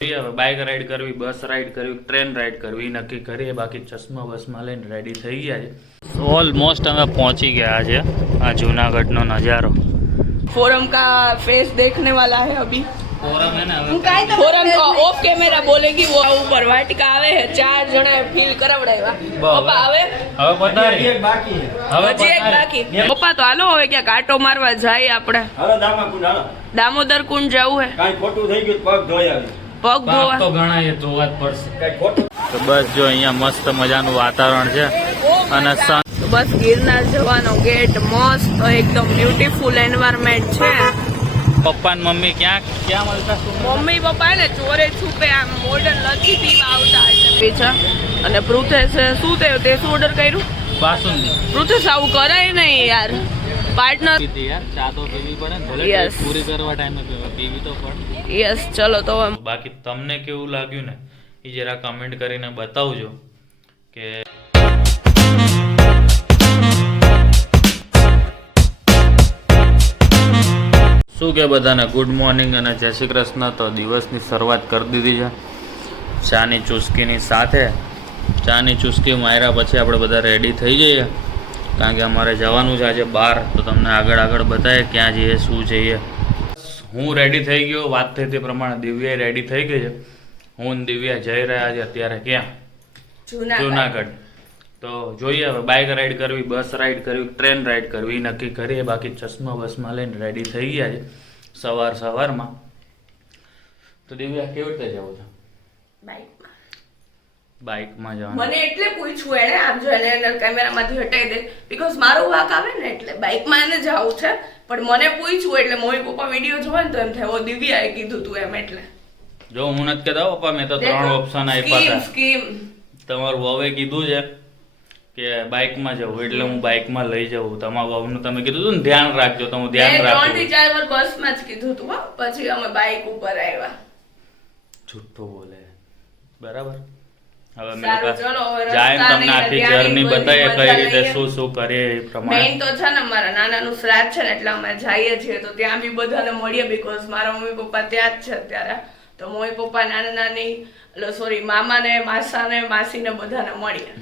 Bike ride કરવી, બસ ride કરવી, train ride કરવી નક્કી કરીએ. બાકી ચશ્મા બસમાં લઈને રેડી થઈ ગયા છે. ઓલમોસ્ટ અમે પહોંચી ગયા છે. આ જૂનાગઢનો નજારો. फोरम का फेस देखने वाला है अभी. फोरम है ना, फोरम का ऑफ कैमरा बोलेगी वो ऊपर वाटिका आवे है 4 जણા ફીલ કરાવડાવ્યા. પપ્પા આવે હવે પતારી એક બાકી છે. હવે એક બાકી. પપ્પા તો હાલો હવે ક્યાં કાંટો મારવા જાય આપણે. હાલો દામાકુંડ હાલો. દામોદર કુંડ જવું હે. કાઈ ખોટું થઈ ગયું પગ ધોઈ આવી. પગ ધોવા તો ઘણા એ ધોવા જ પડશે. કાઈ ખોટું. તો બસ જો અહીંયા મસ્ત મજાનું વાતાવરણ છે અને બસ ગિરનાર જવાનો ગેટ મસ્ત એકદમ બ્યુટીફુલ એન્વાયરમેન્ટ છે. પપ્પા ને મમ્મી ક્યાં મળતા? મમ્મી પપ્પા ને ચોરે છુપે આમ મોડર્ન લચ્છી પીવા આવતા છે. અને પૃથેશ શું થયું તે શું ઓર્ડર કર્યું? બાસુંદી. પૃથેશ આવું કરાય નહીં યાર. પાર્ટનર યાર ચા તો પીવી પડે ને, ભલે Yes. પૂરી કરવા ટાઈમે પીવી તો પડે. યસ ચલો તો બાકી તમને કેવું લાગ્યું ને એ જરા કમેન્ટ કરીને બતાવજો કે શું કે બધાને ગુડ મોર્નિંગ અને જય શ્રી કૃષ્ણ. તો દિવસની શરૂઆત કરી દીધી છે ચાની ચુસ્કીની સાથે. ચાની ચુસ્કી માર્યા પછી આપણે બધા રેડી થઈ જઈએ, કારણ કે અમારે જવાનું છે આજે બહાર. તો તમને આગળ બતાવીએ ક્યાં જઈએ, શું જઈએ. હું રેડી થઈ ગયો, વાત થઈ તે પ્રમાણે દિવ્યા રેડી થઈ ગઈ છે. હું ને દિવ્યા જઈ રહ્યા છે અત્યારે ક્યાં? જુનાગઢ. તો જોઈએ હવે બાઇક રાઈડ કરવી, બસ રાઈડ કરવી, ટ્રેન રાઈડ કરવી નક્કી કરીએ. બાકી ચશ્મા બસમાં લઈને રેડી થઈ ગયા છે સવારમાં. તો દિવ્યા કેવી રીતે જવું છે? બાઇકમાં જવાનું. મને એટલે પૂછ્યું એને, આમ જો એને કેમેરામાંથી હટાવી દે બીકોઝ મારો વાક આવે ને એટલે બાઇકમાં એને જવું છે. પણ મને પૂછ્યું એટલે મમ્મી પપ્પા વિડીયો જોવે ને તો એમ થાય ઓ દિવ્યાએ કીધું તું એમ. એટલે જો હું નથી કહેતા પપ્પા, મેં તો 3 ઓપ્શન આપ્યા હતા. સ્કીમ તમારું વવે કીધું છે કે બાઇકમાં જવું એટલે હું બાઇકમાં લઈ જાઉં. તમારા વહુનું તમે કીધું હતું ને ધ્યાન રાખજો, તો હું ધ્યાન 3 થી રાખું. 4 વાર બસમાં જ કીધું તું. પછી અમે બાઇક ઉપર આવ્યા. જુઠ્ઠું બોલે. બરાબર. હવે મેં સારું, ચલો, હવે જાય રસ્તા તમને આખી નહીં, જર્ની ત્યાંની બતાવીએ બધી કઈ મજા રીતે લઈએ. શું કરીએ એ પ્રમાણે. મેઇન તો છે ને મારા નાનાનું શ્રાદ્ધ છે ને એટલે અમે જઈએ છીએ. તો ત્યાં બી બધાને મળીએ બીકોઝ મારા મમ્મી પપ્પા ત્યાં જ છે અત્યારે. તો મમ્મી પપ્પા નાની મામા ને માસા ને માસી ને બધાને મળીએ.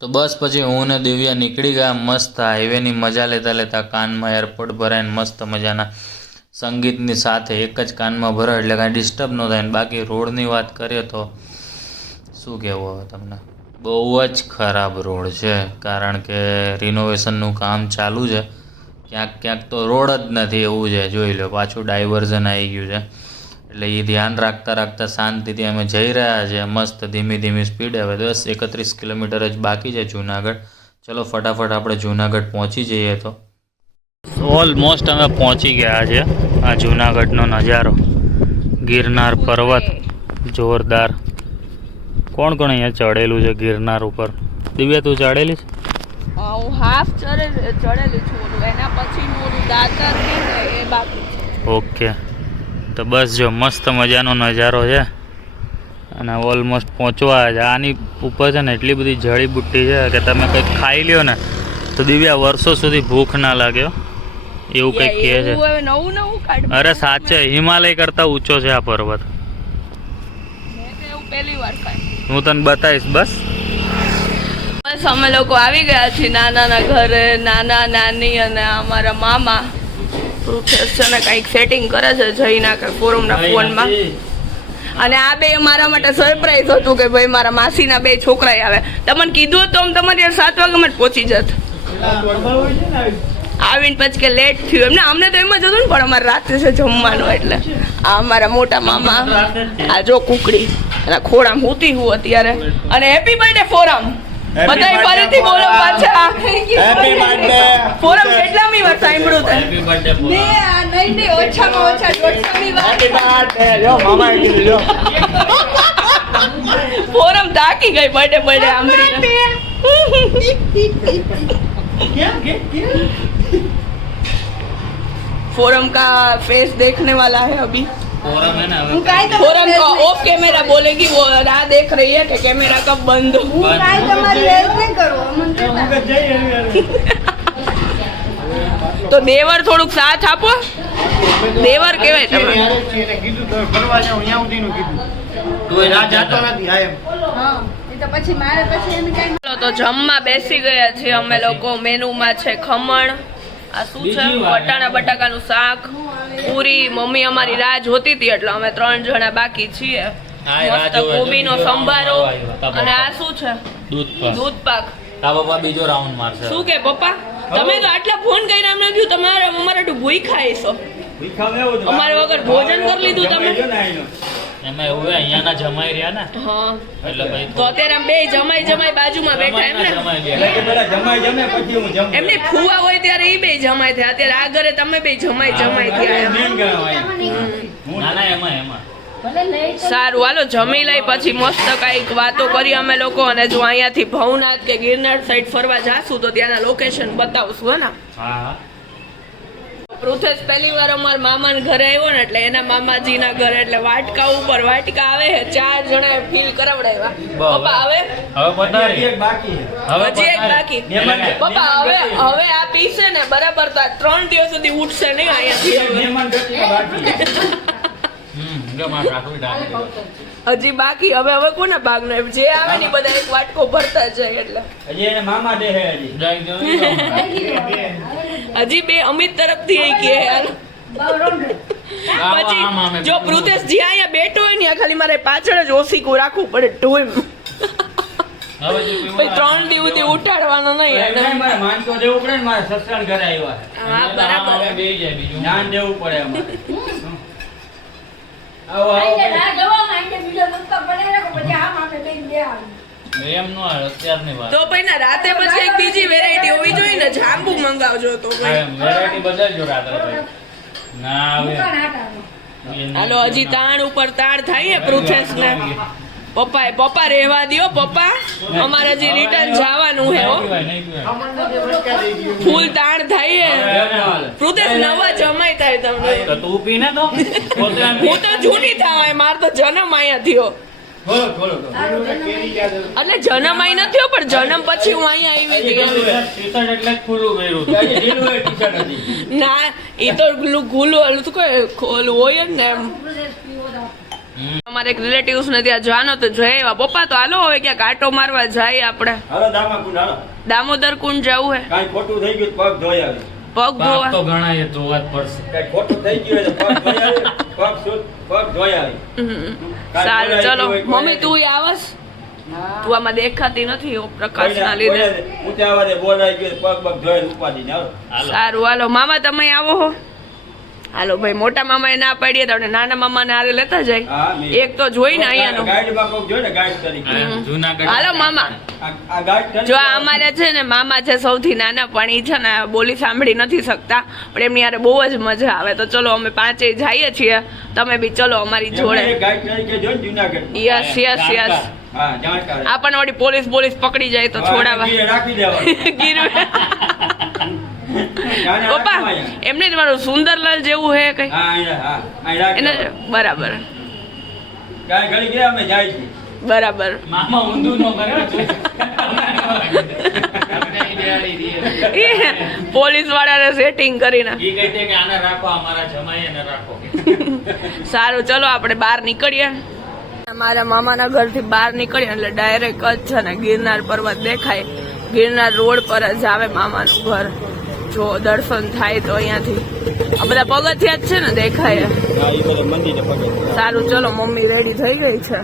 તો બસ પછી હું ને દિવ્યા નીકળી ગયા મસ્ત હાઈવેની મજા લેતા કાનમાં એરપોર્ટ ભરાઈને મસ્ત મજાના સંગીતની સાથે એક જ કાનમાં ભરાય એટલે કાંઈ ડિસ્ટર્બ ન થાય. બાકી રોડની વાત કરીએ તો શું કહેવું હવે તમને, બહુ જ ખરાબ રોડ છે. કારણ કે રિનોવેશનનું કામ ચાલુ છે. ક્યાંક તો રોડ જ નથી એવું છે. જોઈ લો પાછું ડાયવર્ઝન આવી ગયું છે. એટલે એ ધ્યાન રાખતા શાંતિથી અમે જઈ રહ્યા છે મસ્ત ધીમી સ્પીડે. હવે 10-31 કિલોમીટર જ બાકી છે જુનાગઢ. ચલો ફટાફટ આપણે જુનાગઢ પહોંચી જઈએ. તો ઓલમોસ્ટ અમે પહોંચી ગયા છે. આ જુનાગઢનો નજારો, ગિરનાર પર્વત જોરદાર. કોણ અહીંયા ચડેલું છે ગિરનાર ઉપર? દિવ્યા તું ચડેલી છે? હું હાફ ચડેલી છું. એના પછીનું દાતર એ બાકી છે. ઓકે. તો બસ જો મસ્ત મજાનો નજારો છે અને ઓલમોસ્ટ પહોંચવા છે. આની ઉપર છે ને એટલી બધી જડીબુટ્ટી છે કે તમે કંઈક ખાઈ લ્યો ને તો દિવ્યા વર્ષો સુધી ભૂખ ના લાગ્યો એવું કંઈક કહે છે. અરે સાચે હિમાલય કરતા ઊંચો છે આ પર્વત. હું તને બતાવીશ. બસ અમે લોકો આવી ગયા છીએ નાનાના ઘરે. નાના નાની અને અમારા મામા પૃથેશ છે ને કંઈક સેટિંગ કરે છે જઈના કે ફોરમના ફોનમાં. અને આ બે અમારા માટે સરપ્રાઈઝ હતું કે ભાઈ મારા માસીના 2 છોકરા આવે. તમને કીધું હોત તો અમે તમારી 7 વાગ્યામાં જ પહોંચી જત. આવીને પછી કે લેટ થયું એમને. અમને તો એમ જ હતું ને, પણ અમારે રાતે છે જમવાનું. એટલે આ અમારા મોટા મામા, આ જો કુકડી એના ખોડામાં હુતી હું અત્યારે. અને હેપી બર્થડે ફોરમ. બધાય ફરીથી બોલો પાછા હેપી બર્થડે ફોરમ. કેટલામી વાર સાંભળ્યું તે? હેપી બર્થડે નહીં ઓછામાં ઓછા 150મી વાર હેપી બર્થડે. જો મામાએ કીધું જો ફોરમ તાકી ગઈ બર્થડે સાંભળીને. फोरम का फेस देखने वाला है अभी. फोरम है ना, फोरम का ऑफ कैमरा बोलेगी वो राह देख रही है कि कैमरा कब बंद हो. તો દેવર થોડુંક સાથ આપો. દેવર કહેવાય તમે. કીધું તો ફરવા જાવ ત્યાં સુધીનું કીધું તું એ ના જાતો જાતો નથી હા એમ હા એ તો પછી મારે પછી એમ કઈ ચાલો તો જમવા બેસી ગયા છીએ અમે લોકો. મેનુમાં છે ખમણ, આ શું છે વટાણા બટાકાનું શાક, પૂરી. મમ્મી અમારી રાહ જોતી હતી એટલે અમે 3 જણા બાકી છીએ. મસ્ત કોબીનો સંભારો અને આ શું છે દૂધ પાક. દૂધ પાક. તા પપ્પા બીજો રાઉન્ડ મારશે. શું કે પપ્પા તમે તો આટલા ફોન કરીને એમ નથી તમારે અમારે તો ભૂખ્યા હશો. અમારે વગર ભોજન કરી લીધું તમે. એમાં એવું હોય, અહીંયાના જમાઈ રહ્યા ને હા એટલે ભાઈ તો અત્યારે આમ બે જમાઈ બાજુમાં બેઠા એમ ને. જમાઈ એટલે ગયા. કે પેલા જમાઈ જમે પછી હું જમું. એમને ફુવા હોય ત્યારે એ બે જમાઈ થયા, અત્યારે આ ઘરે તમે બે જમાઈ થયા એમ. મેન ગણાવાય. ના ના એમાં ભલે લઈ તો સારું હાલો જમી લઈ પછી મસ્ત કઈક વાતો કરી અમે લોકો. અને જો અહીંયાથી ભવનાથ કે ગિરનાર સાઈડ ફરવા જાશું તો ત્યાંના લોકેશન બતાવશું હે ને. હા પૃથેશ પહેલી વાર અમારા મામાના ઘરે આવ્યો ને એટલે એના મામાજીના ઘરે એટલે વાટકા ઉપર વાટકા આવે છે. 4 જણા ફીલ કરાવડાવ્યા. પપ્પા હવે હવે પતાવી. એક બાકી છે. હવે હજી એક બાકી. પપ્પા હવે આ પીશે ને બરાબર તો 3 દિવસ સુધી ઉઠશે નહીં અહીંયાથી હવે. મહેમાન ગતિમાં બાકી છે. જો માર રાખવી ડાળી દે. હજી બાકી હવે કોના ભાગનો એમ જે આવે ને ઈ બધા એક વાટકો ભરતા જાય એટલે હજી એને મામા દે હે હજી. જાય જો. હજી બે અમિત તરફથી એ કે યાર. પછી જો પૃથેશ જે અહીંયા બેઠો હોય ને આ ખાલી મારે પાછળ જ ઓસીકું રાખવું પડે ઢોલ. હવે જો પછી 3 દિવસ સુધી ઉઠાડવાનો નહીં એમ એને. નહીં, મારે માનતો દેવું પડે ને, મારે સસરાને ઘરે આવ્યા છે. હા બરાબર. હવે બેહી જાય બીજું. ધ્યાન દેવું પડે અમારે. આવો આવો એટલે ના જવામાં એટલે બીજો નંબર બનાવી રાખો પછી આમ આપણે લઈને બે આવી એમ નો હાલે, અત્યારની વાત. તો પછી ના રાતે પછી એક બીજી વેરાયટી હોવી જોઈએ ને. જાંબુ મંગાવજો તો હા, ભાઈ. એમ વેરાયટી બદલજો રાત્રે ભાઈ. ના હવે દુકાન આટાનો હાલો હજી તાણ ઉપર તાણ થાય હે પૃથેશ ને. પપ્પા રહેવા દ્યો પપ્પા, અમારે હજી રિટર્ન જવાનું હે હો. નહીં પીવાય. ફૂલ તાણ થાય હે પૃથેશ. નવા જમાઈ થાય તમને. તો તું પીને તો પોતે આમ હું તો જૂની થાય, માર તો જન્મ અહીંયા થયો. ખોલો ખોલો ખોલો. એટલે જન્મ અહીં નથી થયો પણ જન્મ પછી હું અહીંયા આવી હતી. ટી-શર્ટ એટલે જ ખુલ્લું કર્યું હતું. હજી ઢીલું હોય ટી-શર્ટ હજી. ના ઈ તો ગુલું ઓલું તો કોઈ ખોલું હોય જ ને એમ. અમારે એક રિલેટિવ્સ ને ત્યાં જવાનો તો જઈ આવ્યા. પપ્પા તો હાલો હવે ક્યાંક આટો મારવા જાય આપણે. હાલો દામા કુંડ હાલો. દામોદર કુંડ જવું હે. કાંઈ ખોટું થઈ ગયું તો પગ ધોઈ આવી. પગ પાપ તો ધોવા. ઘણા એ ધોવા જ પડશે. કાંઈ ખોટું થઈ ગયું હોય તો પગ ધોઈ આવી. પગ ધોઈ આવી. સારું ચલો મમ્મી તું આવસ. તું આમાં દેખાતી નથી પ્રકાશના લીધે. ઊંચા અવાજે બોલાઈ ગયું પગ પગ ધોઈને ઉપાડી ને હાલો. હાલો. સારું હાલો મામા તમે આવો હો. હાલો ભાઈ મોટા મામા એ ના પાડીએ તો આપણે નાના મામા ને હારે લેતા જાય. હા, મેં. એક તો જોઈ ને અહીંયાનું. ગાઈડમાં કોક જોઈ ને ગાઈડ તરીકે. હા, જૂનાગઢ. હાલો મામા. આ ગાઈડ તરીકે. જો આ અમારે છે ને મામા છે સૌથી નાના પણ ઈ છે ને બોલી સાંભળી નથી શકતા પણ એમની યારે બહુ જ મજા આવે. તો ચલો અમે 5 જઈએ છીએ, તમે બી ચલો અમારી એમને જોડે. ગાઈડ તરીકે જોઈને જૂનાગઢ. Yes yes yes. હા, જાણકાર. આપણને વળી પોલીસ પકડી જાય તો હા, છોડાવા. ગીરે રાખી દેવાનું. ગીરવે. જાણે પપ્પા રાખવા અહીંયા. એમને તમારું સુંદરલાલ જેવું હે કઈ હા, અહીંયા રાખી એને દેવાનું. બરાબર કાંઈ ઘડી ગયા અમે જાય છે. બરાબર. મામા ઊંધું ન કરે પોલીસ વાળાને સેટિંગ કરીને. ઈ કહે છે કે આને રાખો, અમારા જમાઈ એને રાખો. સારું ચલો આપણે બહાર નીકળીએ. મારા મામાના ઘરથી બહાર નીકળીએ એટલે ડાયરેક્ટ જ છે ને ગિરનાર પર્વત દેખાય. ગિરનાર રોડ પર જ આવે મામાનું ઘર. જો દર્શન થાય તો અહીંયાથી આ બધા પગથિયા જ છે ને દેખાય. હા, ઈ બધા મંદિરે પગે. સારું ચલો મમ્મી રેડી થઈ ગઈ છે.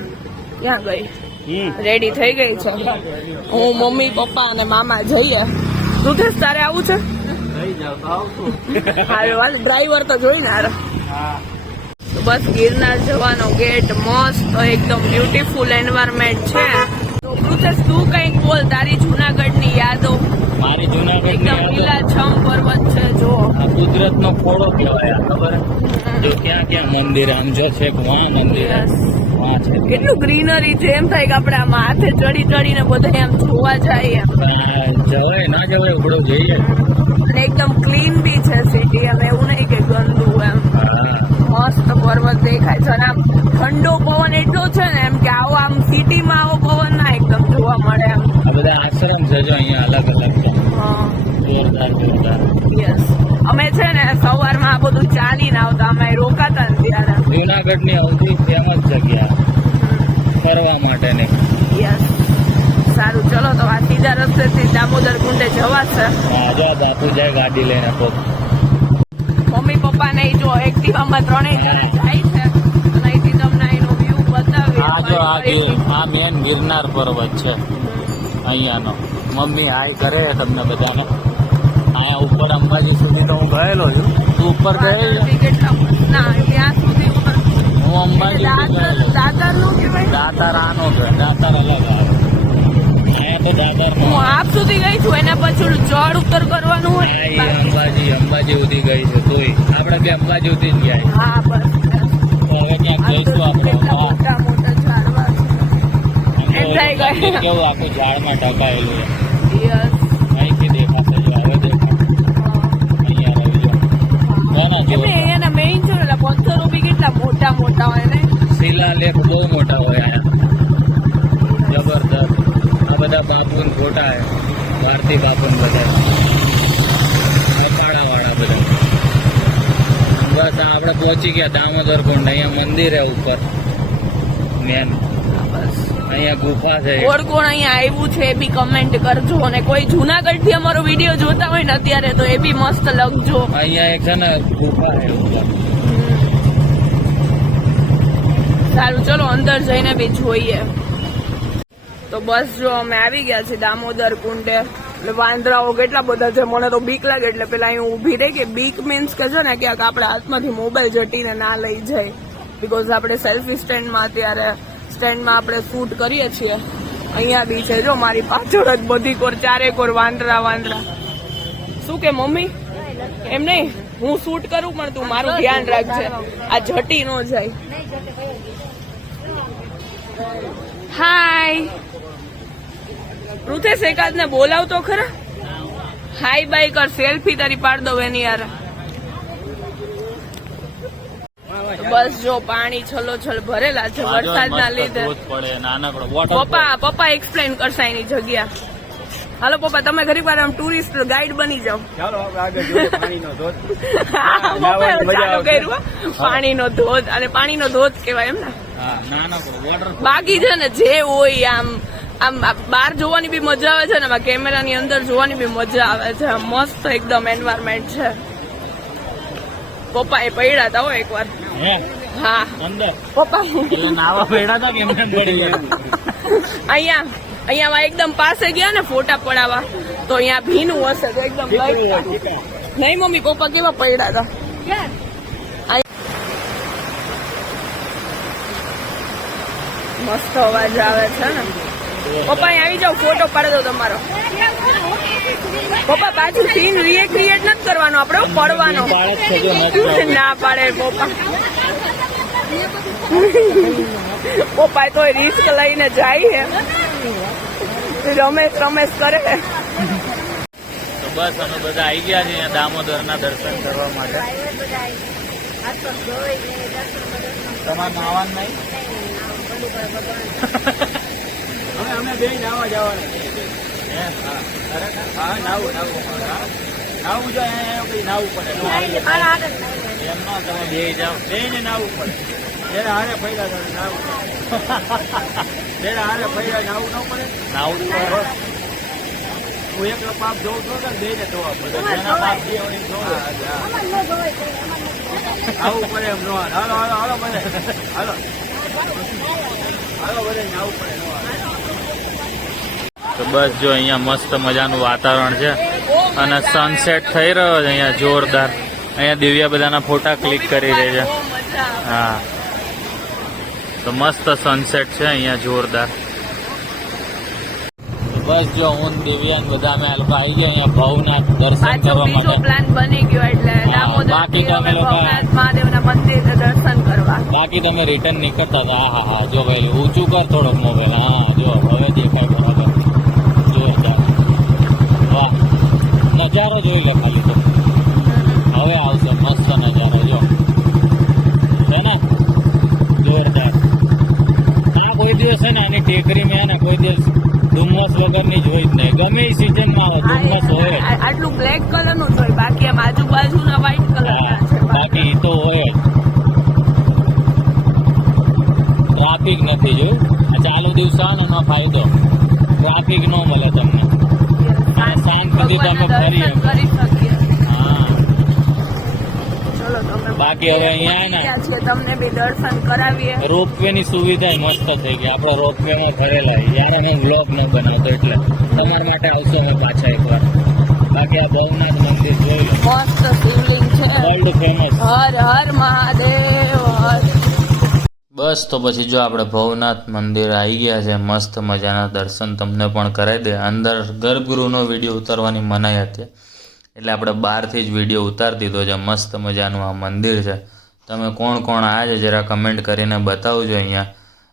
ક્યાં ગઈ? રેડી થઈ ગઈ છે. હું મમ્મી પપ્પા અને મામા જઈએ. તું તારે આવું છે? હાલ ડ્રાઈવર તો જોઈને હારો. તો બસ ગિરનાર જવાનો ગેટ મસ્ત એકદમ બ્યુટીફુલ એન્વાયરમેન્ટ છે. તો પૃથેશ તું કંઈક બોલ તારી જૂનાગઢની યાદો. મારી જૂનાગઢ એકદમ લીલાછમ પર્વત છે જો. કુદરત નો ખોળો કહેવાય આ, ખબર હે? જો ક્યાં ક્યાં મંદિર આમ જો છે વાં મંદિર Yes. વાં છે. કેટલું ગ્રીનરી છે એમ થાય કે આપણે આમ હાથે ચડીને બધા આમ જોવા જાય એમ. પણ આ જવાય ના જવાય ઉપડો જઈએ. અને એકદમ ક્લીન બી છે સિટી એમ એવું નહીં કે ગંદુ એમ. હા. મસ્ત પર્વત દેખાય છે અને આમ ઠંડો પવન એટલો છે ને એમ કે આવો આમ સિટીમાં આવો પવન ના એકદમ જોવા મળે એમ. આ બધા આશ્રમ છે જો અહીંયા અલગ અલગ છે. હા જોરદાર. યસ. અમે છે ને સવારમાં આ બધું ચાલીને આવતા જુનાગઢની સૌથી ફેમસ જગ્યા ફરવા માટેની. યસ. સારું ચલો તો આ સીધા રસ્તેથી દામોદર કુંડે જવાશે. હા જો બાપુ જાય ગાડી લઈને તો. મમ્મી પપ્પા ને જો એક્ટિવામાં ત્રણેય જણા જાય છે અને અહીંથી તમને એનો વ્યૂ બતાવી. આ જો આ મેન ગિરનાર પર્વત છે અહીંયાનો. મમ્મી હાય કરે તમને બધાને. અહીંયા ઉપર અંબાજી સુધી તો હું ગયેલો છું. તું ઉપર ગયેલી? કેટલા ના ત્યાં સુધી ઉપર હું અંબાજી સુધી ગયેલો. દાદર નું કહેવાય. દાતાર આનો છે, દાતાર અલગ આવે. અહીંયા તો દાતાર હું આપ સુધી ગઈ છું એના પછી ચડ ઉતર કરવાનું હોય. અંબાજી સુધી ગઈ છે તોય આપણે બે અંબાજી સુધી જ ગયા. હા બસ. તો હવે ક્યાંક જઈશું આપણે. મોટા મોટા ઝાડવા છે. એન્જોય હા કરીએ. કેવું આખું ઝાડમાં ઢકાયેલું છે. યસ. અહીંથી દેખાશે જો હવે દેખાય. અહીંયા રહી જો કોના જો એમને એના મેઇન છે ને પથ્થરો બી કેટલા મોટા મોટા હોય ને. શિલાલેખ બહુ મોટા હોય અહીંયા જબરદસ્ત. આ બધા બાપુન ફોટા હે ભારતી બાપુન બધા અખાડા વાળા બધા. બસ આપણે પહોંચી ગયા દામોદર કુંડ. અહીંયા મંદિર હે ઉપર મેન. અહીંયા ગુફા છે. કોણ કોણ અહીંયા આવ્યું છે એ બી કમેન્ટ કરજો અને કોઈ જુનાગઢ થી અમારો વિડીયો જોતા હોય ને અત્યારે તો એ બી મસ્ત લખજો. અહીંયા એક છે ને ગુફા છે ઉપર. સારું ચલો અંદર જઈને બી જોઈએ. તો બસ જો અમે આવી ગયા છીએ દામોદર કુંડે. એટલે વાંદરાઓ કેટલા બધા છે. મને તો બીક લાગે એટલે પેલા અહીં ઊભી રહી કે બીક મીન્સ કે છે ને ક્યાંક આપણે હાથમાંથી મોબાઈલ જટીને ના લઈ જાય. બીકોઝ આપણે સેલ્ફી સ્ટેન્ડમાં અત્યારે સ્ટેન્ડમાં આપણે શૂટ કરીએ છીએ. અહીંયા બી છે જો મારી પાછળ જ બધી કોર ચારે કોર વાંદરા. શું કે મમ્મી? એમ નહીં હું શૂટ કરું પણ તું મારું ધ્યાન રાખજે આ જટી ન જાય. હાય પૃથેશ એકાદ ને બોલાવ તો ખરા. હાય બાય કર. સેલ્ફી તારી પાડ દો એની યાર. બસ જો પાણી છલોછલ ભરેલા છે વરસાદના લીધે. પપ્પા એક્સપ્લેન કરશે એની જગ્યા. હાલો પપ્પા તમે ઘણી વાર આમ ટુરિસ્ટ ગાઈડ બની જાઓ. ચાલો આપણે આગળ જોઈએ પાણીનો ધોધ. પપ્પાએ ચાલુ કર્યું પાણીનો ધોધ. અને પાણીનો ધોધ કહેવાય એમ ને. બાકી છે ને જે હોય આમ આમ બહાર જોવાની બી મજા આવે છે ને કેમેરાની અંદર જોવાની બી મજા આવે છે. મસ્ત એકદમ એન્વાયરમેન્ટ છે. પપ્પા એ પડ્યા હતા હો એકવાર. હા પપ્પા અહીંયા એકદમ પાસે ગયા ને ફોટા પડાવવા તો અહીંયા ભીનું હશે તો એકદમ નહીં મમ્મી પપ્પા કેવા પડ્યા હતા. મસ્ત અવાજ આવે છે ને. પપ્પા અહીં આવી જાઓ ફોટો પાડી દો તમારો. પપ્પા પાછું સીન રિએક્રિએટ નથી કરવાનો આપણે પડવાનો. ના પાડે પપ્પા. પપ્પા તો રિસ્ક લઈને જાય છે. રમેશ કરે. તો બસ અમે બધા આવી ગયા છીએ દામોદરના દર્શન કરવા માટે. તમારે નાવાનું નહીં? અમે બે નાવા જવાના. હા નાવું જોઈએ કઈ નાવું પડે. એમ ન તમે બે જાઓ. બે ને નાવું પડે. જયારે હારે ફર્યા નાવું. જયારે હારે ફર્યા નાવું ન પડે. નાવું જ પડે. હું એકલો પાપ જોઉં છું ને બે ને ધોવા પડે. જેના પાપ જે હોય એ ધોવે. આવું પડે એમ નો. હાલો હાલો હાલો બધે હાલો હાલો બધે નાવું પડે. તો બસ જો અહીંયા મસ્ત મજાનું વાતાવરણ છે અને સનસેટ થઈ રહ્યો છે અહીંયા જોરદાર. અહીંયા દિવ્યા બધાના ફોટા ક્લિક કરી રહી છે. હા તો મસ્ત સનસેટ છે અહીંયા જોરદાર. બસ જો હું દિવ્યાંગ બધા અમે લોકો આવી ગયા અહીંયા ભવનાથ દર્શન કરવા બીજો માટે. પ્લાન બની ગયો એટલે બાકી તો અમે લોકો ભવનાથ મહાદેવના મંદિર દર્શન કરવા. બાકી તમે રિટર્ન નીકળતા હતા. હા હા જો ભાઈ ઊંચું કર થોડોક મોબાઈલ. હા જો હવે દેખાય બરાબર. જોરદાર. વાહ નજારો જોઈ લે ખાલી તો. હવે આવશે મસ્ત નજારો જો છે ને જોરદાર. આ કોઈ દિવસ છે ને આની ટેકરી મેં ને કોઈ દિવસ ધુમ્મસ વગરની જોઈ જ નહીં. ગમે એ સિઝનમાં આવે ધુમ્મસ હોય જ. આટલું બ્લેક કલર નું જ હોય બાકી આમ આજુબાજુના વ્હાઈટ કલર હા, છે. બાકી તો હોય જ. ટ્રાફિક નથી જોયું. ચાલુ દિવસ આવે ને એનો ફાયદો, ટ્રાફિક ન મળે તમને અને શાંતિથી તમે ફરી શકો. કરી શકીએ. હા, ચલો તમે બાકી હવે અહીંયા ને ગયા છીએ, તમને બી દર્શન કરાવીએ. રોપવે ની સુવિધા મસ્ત થઈ ગઈ. આપણે રોપવે માં ફરેલા યાર, હું બ્લોગ ન બનાવતો એટલે તમારા માટે આવશો અમે પાછા એકવાર. બાકી આ ભવનાથ મંદિર જોઈ લો, મસ્ત શિવલિંગ છે. World famous. હર હર મહાદેવ હર. બસ તો પછી જો આપણે ભવનાથ મંદિર આવી ગયા છે, મસ્ત મજાના દર્શન તમને પણ કરાવી દે. અંદર ગર્ભગૃહનો વિડીયો ઉતારવાની મનાઈ હતી એટલે આપણે બહારથી જ વિડીયો ઉતારી દીધો છે. મસ્ત મજાનું આ મંદિર છે. તમે કોણ કોણ આવ્યા છે જરા કમેન્ટ કરીને બતાવજો અહીંયા.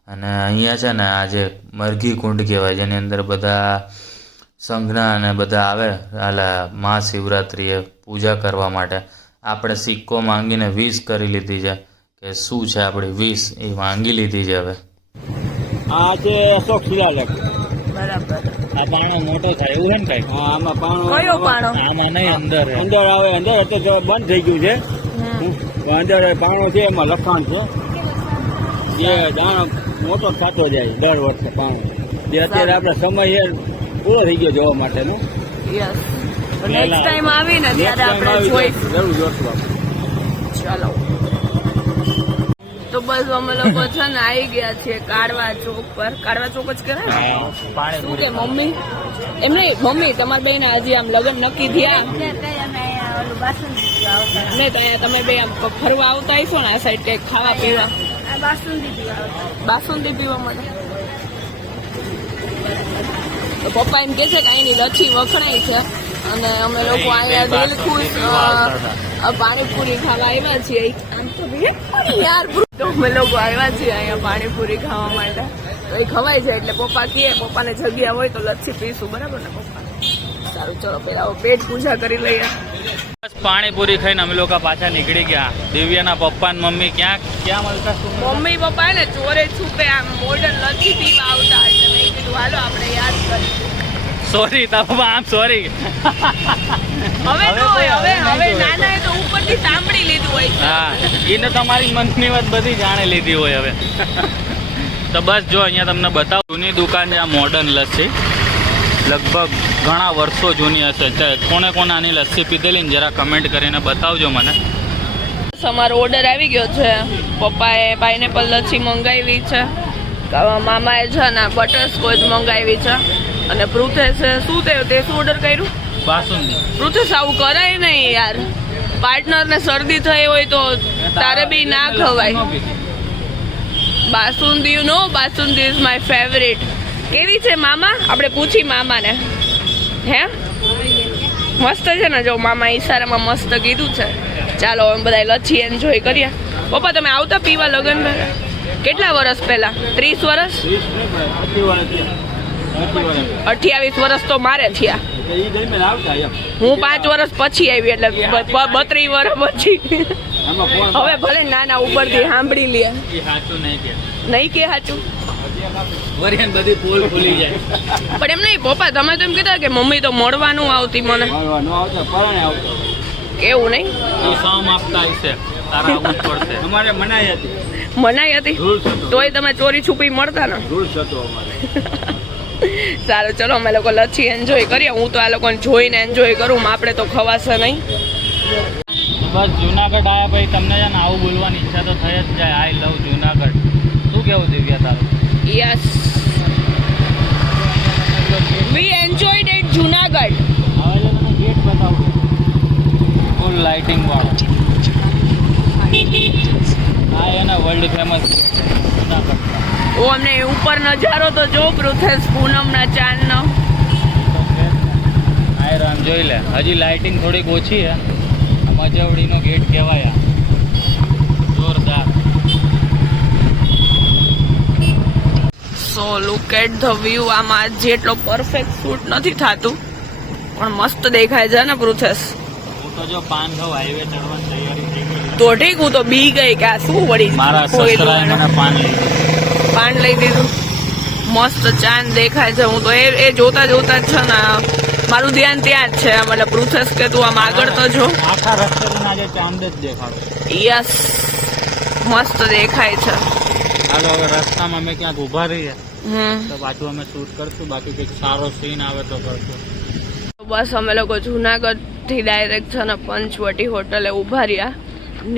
અને અહીંયા છે ને આજે મરઘી કુંડ કહેવાય, જેની અંદર બધા સંઘના અને બધા આવે આલા મહાશિવરાત્રિએ પૂજા કરવા માટે. આપણે સિક્કો માંગીને 20 કરી લીધી છે કે શું છે આપણી 20 એ માંગી લીધી છે. હવે આ છે અશોક શિલાલેખ. બરાબર. આ પાણો મોટો થાય એવું છે ને કઈ? હા, આમાં પાણો કયો પાણો? આમાં નહીં, અંદર છે. અંદર આવે. અંદર તો બંધ થઈ ગયું છે. અંદર પાણો છે, એમાં લખાણ છે. જે દાણો મોટો થતો જાય દર વર્ષે પાણો. જે અત્યારે આપણે સમય છે પૂરો થઈ ગયો જોવા માટેનો. યસ. નેક્સ્ટ ટાઈમ આવીને ત્યારે આપણે જોઈશું. જરૂર જોશું. ચાલો. તો બસ અમે લોકો છે ને આવી ગયા છીએ કાળવા ચોક પર. કાળવા ચોક જ કહેવાય ને? શું કે મમ્મી? એમ નહીં મમ્મી, તમારા બેન હજી આમ લગ્ન નક્કી થયા ને, તો અહીંયા તમે બે આમ ફરવા આવતા હશો ને આ સાઈડ કઈક ખાવા પીવા? બાસુંદી પીવા માટે. તો પપ્પા એમ કે છે કે અહીંની લચ્છી વખણાય છે અને અમે લોકો અહીંયા દિલખુશ પાણીપુરી ખાવા આવ્યા છીએ. યાર તો અમે લોકો આવ્યા છીએ અહીંયા પાણીપુરી ખાવા માટે. તો એ ખવાય છે એટલે પપ્પા કહે પપ્પાને જગ્યા હોય તો લચ્છી પીશું. બરાબર ને પપ્પા? સારું, ચલો પેલા પેટ પૂજા કરી લઈએ. બસ પાણીપુરી ખાઈને અમે લોકો પાછા નીકળી ગયા. દિવ્યાના પપ્પા ને મમ્મી ક્યાં મળતા? મમ્મી પપ્પા ને ચોરે છૂપે આમ મોડર્ન લચ્છી પીવા આવતા એટલે મેં કીધું હાલો આપણે યાદ કરીશું. સોરી તાપા, આમ સોરી. હવે તો હવે નાના તો ઉપરથી સાંભળી લીધું હોય. હા, એને તમારી મનની વાત બધી જાણી લીધી હોય હવે. તો બસ જો અહીંયા તમને બતાવું, જૂની દુકાન છે આ મોડર્ન લસ્સી. લગભગ ઘણા વર્ષો જૂની હશે. કોને કોને આની લસ્સી પીધેલી ને જરા કમેન્ટ કરીને બતાવજો મને. અમારો ઓર્ડર આવી ગયો છે. પપ્પાએ પાઇનેપલ લચ્છી મંગાવી છે, મામાએ છે ને બટરસ્કોચ મંગાવી છે અને પૃથેશે શું થયું તે શું ઓર્ડર કર્યું? બાસુંદી. પૃથેશ આવું કરાય નહીં યાર. પાર્ટનરને શરદી થઈ હોય તો તારે બી ના ખવાય. Basundi you know, basundi is my favourite. કેવી છે મામા? આપણે પૂછી મામાને. હે મસ્ત છે ને? જો મામા ઈશારામાં મસ્ત કીધું છે. ચાલો અમે બધા લચ્છી એન્જોય કરીએ. પપ્પા તમે આવતા પીવા લગન કેટલા વર્ષ પહેલા? 30 વર્ષ? 28 વર્ષ તો મારે થયા. હું 5 વર્ષ પછી આવી એટલે 32 વર્ષ પછી. હવે ભલે નાના ઉપરથી સાંભળી લે. નહીં કે સાચું બધી પોલ ખુલી જાય. પણ એમ નહીં પપ્પા, તમે તો એમ કીધા કે મમ્મી તો મળવાનું આવતી મને. એવું નહીં? સમ આપતા હશે, તારા આવવું જ પડશે. અમારે મનાઈ હતી. મનાઈ હતી તોય તમે ચોરી છુપી મળતા ને? રૂલ્સ હતો અમારે. સારું, ચલો અમે લોકો લચ્છી એન્જોય કરીએ. હું તો આ લોકોને જોઈને એન્જોય કરું, આપણે તો ખવાશે નહીં. બસ જુનાગઢ આવ્યા પછી તમને છે ને આવું બોલવાની ઈચ્છા તો થઈ જ જાય. આઈ લવ જુનાગઢ. શું કેવું દિવ્યા તારું? Yes, we enjoyed it Junagadh. હવે તમને ગેટ બતાવું, ફૂલ લાઇટિંગ વાળો. આ એના વર્લ્ડ ફેમસ જુનાગઢ. ઓ અમને ઉપર નજારો તો જો પૃથેશ, પૂનમના ચાંદનો. આમ જોઈ લે, હજી લાઇટિંગ થોડીક ઓછી છે. મજવડીનો ગેટ કહેવાય. જોરદાર. સો લુક એટ ધ વ્યૂ. આમાં જેટલો પરફેક્ટ શૂટ નથી થતું પણ મસ્ત દેખાય છે ને પૃથેશ? હું તો જો પાન ખાવ હાઈવે ચડવાની તૈયારી થઈ ગઈ. તો ઠીક, હું તો બી ગઈ કે આ શું વળી મારા સસરાએ મને પાન લીધું. પાન લઈ દીધું. મસ્ત ચાંદ દેખાય છે. હું તો એ જોતા જોતા જ છે ને મારું ધ્યાન ત્યાં જ છે. મતલબ પૃથેશ કે તું આમ આગળ તો જો. આખા રસ્તે આજે ચાંદ જ દેખાડો. યસ, મસ્ત દેખાય છે. હાલો હવે રસ્તામાં અમે ક્યાંક ઊભા રહીએ હમ તો પાછું અમે શૂટ કરશું, બાકી કંઈક સારો સીન આવે તો કરશું. બસ અમે લોકો જુનાગઢ થી ડાયરેક્ટ છે ને પંચવટી હોટલે ઉભા રહ્યા.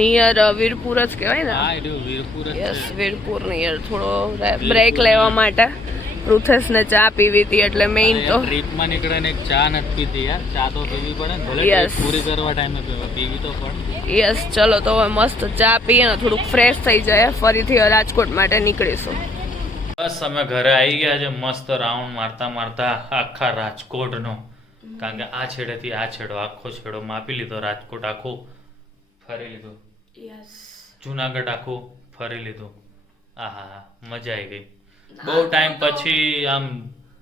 નિયર વીરપુર જ કહેવાય ને. હા એ રહ્યું વીરપુર જ યસ છે. વીરપુર નિયર થોડો બ્રેક લેવા માટે રુથેશને ચા પીવી હતી એટલે મેઇન તો ટ્રીપમાં નીકળે ને એક ચા નથી પીતી યાર, ચા તો પીવી પડે ને, ભલે Yes. trip પૂરી કરવા ટાઈમે પીવી તો પડે. યસ ચલો તો હવે મસ્ત ચા પીએ ને થોડુંક ફ્રેશ થઈ જાય ફરીથી રાજકોટ માટે નીકળીશું. બસ અમે ઘરે આવી ગયા છે, મસ્ત રાઉન્ડ મારતા મારતા આખા રાજકોટનો, કારણ કે આ છેડેથી આ છેડો આખો છેડો માપી લીધો, રાજકોટ આખું ફરી લીધું, જુનાગઢ આખું ફરી લીધું. આહા મજા આવી ગઈ. બહુ ટાઈમ પછી આમ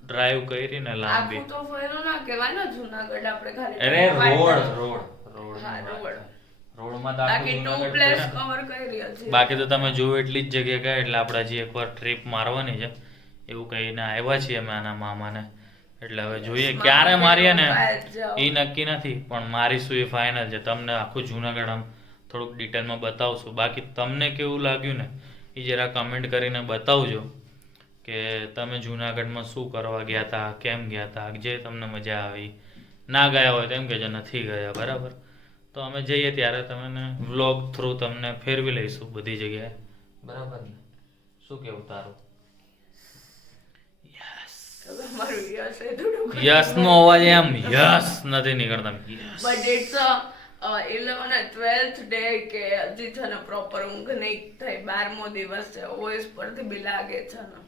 ડ્રાઈવ કરી ને લાંબી. આખું તો ફેરો ના કહેવાય ને જુનાગઢ આપણે ખાલી અરે રોડ રોડ હા, રોડ. રોડમાં તો બાકી આખું ટુ જુનાગઢ પ્લેસ છે ને. કવર કરી રહ્યા છે. બાકી તો તમે જો એટલી જ જગ્યા ગયા એટલે આપણે હજી એકવાર ટ્રીપ મારવાની છે એવું કહીને આવ્યા છીએ અમે આના મામાને, એટલે હવે જોઈએ ક્યારે મારીએ ને એ નક્કી નથી, પણ મારીશું એ ફાઇનલ છે. તમને આખું જુનાગઢ આમ થોડુંક ડિટેલમાં બતાવશું. બાકી તમને કેવું લાગ્યું ને એ જરા કમેન્ટ કરીને બતાવજો કે તમે જુનાગઢમાં શું કરવા ગયા હતા, કેમ ગયા હતા, જે તમને મજા આવી. ના ગયા હોય તો એમ કહેજો નથી ગયા, બરાબર. તો અમે જઈએ ત્યારે તમને વ્લોગ થ્રુ તમને ફેરવી લઈશું બધી જગ્યાએ, બરાબર ને? શું કેવું તારું? અમારું યસ એ થોડુંક યસ નો અવાજ એમ યસ નથી નીકળતા. Yes. But it's 11 and 12th day કે હજી છે ને પ્રોપર ઊંઘ નહીં થઈ. 12મો દિવસ છે. વોઇસ પરથી બી લાગે છે ને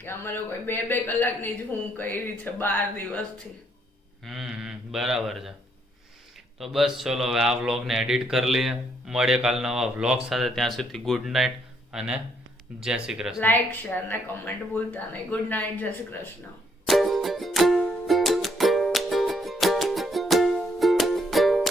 કે અમે લોકો 2-2 કલાકની જ ઊંઘ કરી છે 12 દિવસથી. બરાબર છે. તો બસ ચલો હવે આ વ્લોગને એડિટ કરી લઈએ, મળીએ કાલ નવા વ્લોગ સાથે. ત્યાં સુધી ગુડ નાઇટ અને જય શ્રી કૃષ્ણ. લાઈક શેર ને કમેન્ટ ભૂલતા નહીં. ગુડ નાઇટ, જય શ્રી કૃષ્ણ.